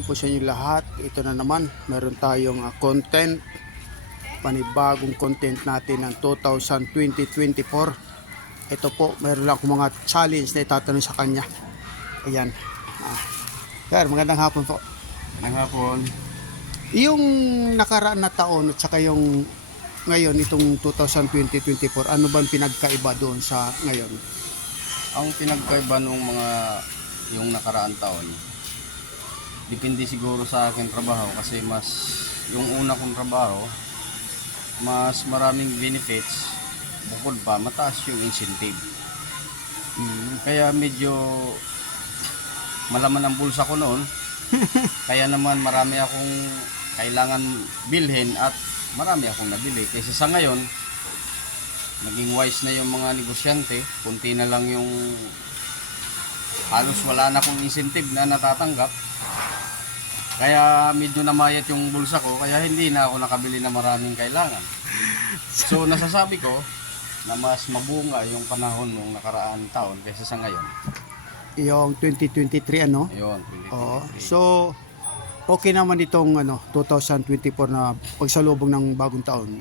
hapon po sa inyo lahat. Ito na naman, meron tayong content, panibagong content natin ng 2024. Ito po, meron lang akong mga challenge na itatanong sa kanya. Ayan. Sir, magandang hapon po. Magandang hapon. Yung nakaraan na taon at saka yung ngayon, itong 2024, ano bang pinagkaiba doon sa ngayon? Ang pinagkaiba nung yung nakaraan taon, depende siguro sa aking trabaho kasi yung una kong trabaho, mas maraming benefits, bukod pa mataas yung incentive. Kaya medyo malaman ang bulsa ko noon. Kaya naman marami akong kailangan bilhin at marami akong nabili. Kaysa sa ngayon, naging wise na yung mga negosyante, kunti na lang yung halos wala na akong incentive na natatanggap. Kaya medyo namayat yung bulsa ko, kaya hindi na ako nakabili na maraming kailangan. So nasasabi ko na mas mabunga yung panahon ng nakaraan taon kaysa sa ngayon. Yung 2023 ano? Ayun, 2023. Oo. So okay naman itong 2024 na pagsalubong ng bagong taon.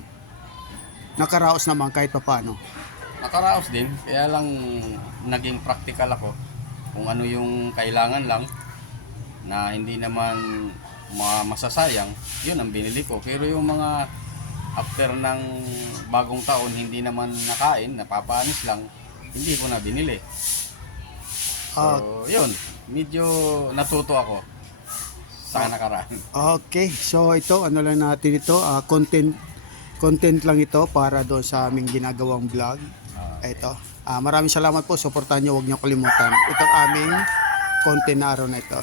Nakaraos naman kahit papaano. Nakaraos din, kaya lang naging practical ako kung ano yung kailangan lang na hindi naman masasayang, yun ang binili ko. Pero yung mga after ng bagong taon hindi naman nakain, napapanis lang, hindi ko na binili. So yun, medyo natuto ako sa nakaraan. Okay, so ito ano lang natin ito, content lang ito para doon sa aming ginagawang vlog. Ito. Maraming salamat po, suportahan niyo, huwag niyo kalimutan. Ito aming content na araw na ito.